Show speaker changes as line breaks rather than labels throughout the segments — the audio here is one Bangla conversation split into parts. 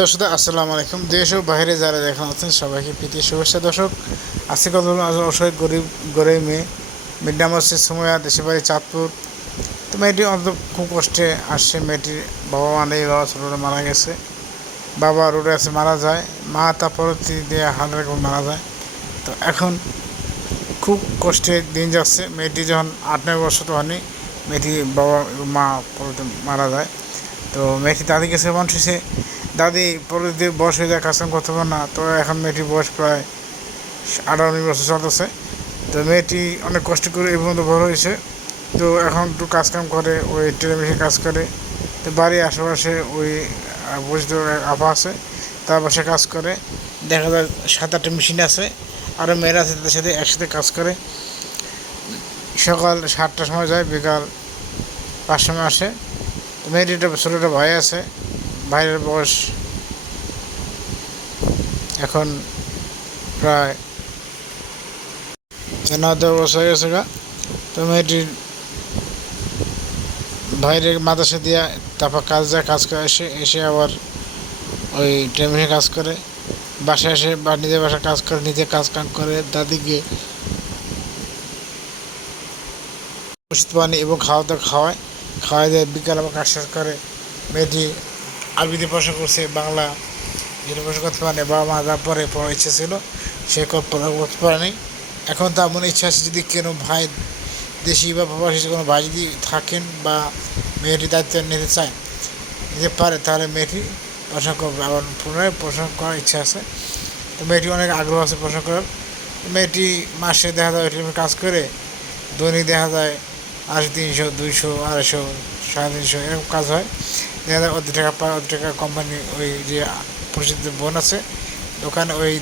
দর্শক, আসসালামু আলাইকুম। দেশ ও বাইরে যারা দেখা আছেন সবাইকে প্রীতি শুভেচ্ছা। দর্শক, আজকে কত অসহায় গরিব গরিব মেয়ে। মিড নাম হচ্ছে সময়া দেশের বাড়ি চাঁদপুর। তো মেয়েটি অন্তত খুব কষ্টে আসছে। মেয়েটির বাবা মা নেই, বাবা ছোটোটা মারা গেছে। বাবা রোডে আছে, মারা যায়। মা তার পরবর্তী দিয়ে হাত রেখে মারা যায়। তো এখন খুব কষ্টে দিন যাচ্ছে। মেয়েটি যখন আট নয় বছর তো হয়নি মেয়েটি বাবা মা মারা যায়। তো মেয়েটি দাদি কাছে মানুষ দাদি পরবর্তী বয়স হয়ে যায় কাজ কাম করতে পারে না। তো এখন মেয়েটির বয়স প্রায় আঠারো বছর চলতেছে। তো মেয়েটি অনেক কষ্ট করে এই পর্যন্ত বড় হয়েছে। তো এখন একটু কাজকাম করে, ওই টেলিভিশনে কাজ করে। তো বাড়ির আশেপাশে ওই পরিচিত আপা আছে, তার পাশে কাজ করে। দেখা যায় সাত আটটা মেশিন আছে আরও মেয়েরা আছে তাদের সাথে একসাথে কাজ করে। সকাল সাতটার সময় যায়, বিকাল পাঁচটার সময় আসে। তো মেয়েটির একটা ছোটো একটা ভাই আছে। ভাইয়ের বয়স এখন প্রায় নয় বছর হয়ে গেছে গা। তো মেয়েটির ভাইয়ের মাদ্রাসা দিয়া তারপর কাজ যায়, কাজ করে এসে এসে আবার ওই ট্রেনে কাজ করে। বাসায় এসে বা নিজের বাসায় কাজ করে, নিজে কাজ কাম করে। দাদিকে ওষুধ পানি এবং খাওয়া দাওয়া খাওয়ায় খাওয়াই দেয় বিকাল আবার কাজ করে। মেয়েটি আরবিতে পড়াশোনা করছে, বাংলা যেটা পড়াশোনা করতে পারে, বাবা মা যা পরে পড়ার ইচ্ছে ছিল, সে পড়া করতে পারেনি এখন তার মনে ইচ্ছা আছে যদি কোনো ভাই দেশি বা প্রবাসী কোনো ভাই যদি থাকেন বা মেয়েটি দায়িত্ব নিতে চায়, নিতে পারে, তাহলে মেয়েটি পড়াশোনা করবে। আবার পুনরায় পড়াশোনা করার ইচ্ছা আছে। তো মেয়েটি অনেক আগ্রহ আছে পড়াশোনা করার। মেয়েটি মাসে দেখা যায় ওই কাজ করে, দৈনিক দেখা যায় আশি তিনশো, দুইশো, আড়াইশো, সাড়ে তিনশো, এরকম কাজ হয়। দেখা যায় টাকা পায় অর্ধ টাকা কোম্পানি ওই যে পরিচিত বোন আছে দোকানে ওই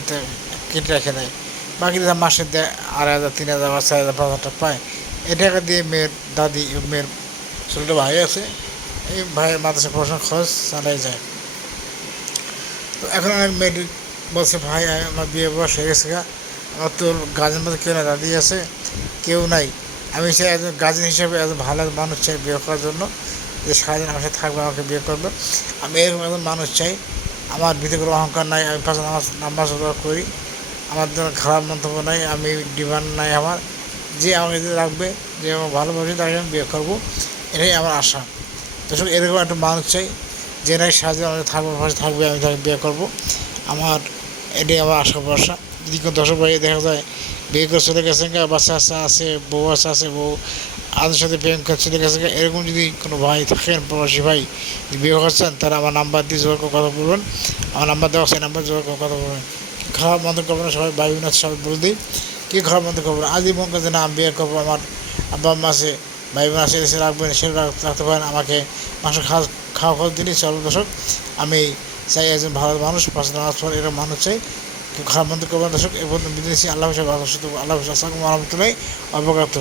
কেটে রেখে দেয়। বাকি দেখা মাসে দেয় আড়াই হাজার, তিন হাজার বা চার হাজার, পাঁচ হাজার পায়, এই টাকা দিয়ে মেয়ের দাদি, মেয়ের ছোটো ভাই আছে, এই ভাইয়ের মাদ্রাসা পড়াশোনার খরচ চালাই যায়। তো এখন অনেক মেয়েটি বলছে, ভাই, আমার বিয়ে বয়স হয়ে গেছে গা, আমার তো গার্জেন মধ্যে কেউ না দাদি আছে, কেউ নাই। আমি চাই একজন গার্জেন হিসাবে একজন ভালো মানুষ চাই বিয়ে করার জন্য। যে সারাদিন আমার সাথে থাকবে, আমাকে বিয়ে করবে। আমি এরকম একজন মানুষ চাই। আমার ভিতরে কোনো অহংকার নাই, আমি পাশে নামাজ নামাজ করি। আমার জন্য খারাপ মন্তব্য নাই, আমি ডিমান্ড নাই আমার। যে আমাকে যদি রাখবে, যে আমার ভালোবাসে, তাকে আমি বিয়ে করব। এটাই আমার আশা। শুধু এরকম একটা মানুষ চাই, যে নাই সাহায্যে আমাদের থাকবে পাশে থাকবে, আমি তাকে বিয়ে করব। আমার, এটাই আমার আশা ভরসা। যদি কোনো দর্শক ভাই দেখা যায়, বিয়ে করে চলে গেছেন গা বাচ্চা আছে আছে, বউ আছে আছে বউ আদের সাথে প্রেম করে চলে গেছে এরকম যদি কোনো ভাই থাকেন, প্রবাসী ভাই বিয়ে করছেন, তারা আমার নাম্বার দিয়ে করে কথা বলবেন। আমার নাম্বার দেওয়া সেই নাম্বার করে কথা বলবেন। খারাপ মন্দ করবেন না, সবাই ভাই বোন সবাই বলে দিই। কী খারাপ মন্দ করব না আজই মন করছে না, আমি বিয়ে করব, আমার আব্বা আম্মা আছে, ভাই বোন আছে এসে রাখবেন রাখ- রাখতে পারেন, আমাকে মাসে খাওয়া খাওয়া খাওয়া দিলেই চলো দর্শক। আমি চাই একজন ভালো মানুষ, পাঁচ নামাজ পড়ে এরকম মানুষ চাই। খারাপ মন্দ করবেন দর্শক এবং বিদেশি আল্লাহ আল্লাহ আল্লাহ আসসালামু আলাইকুম রহমতুল্লাহ অবগত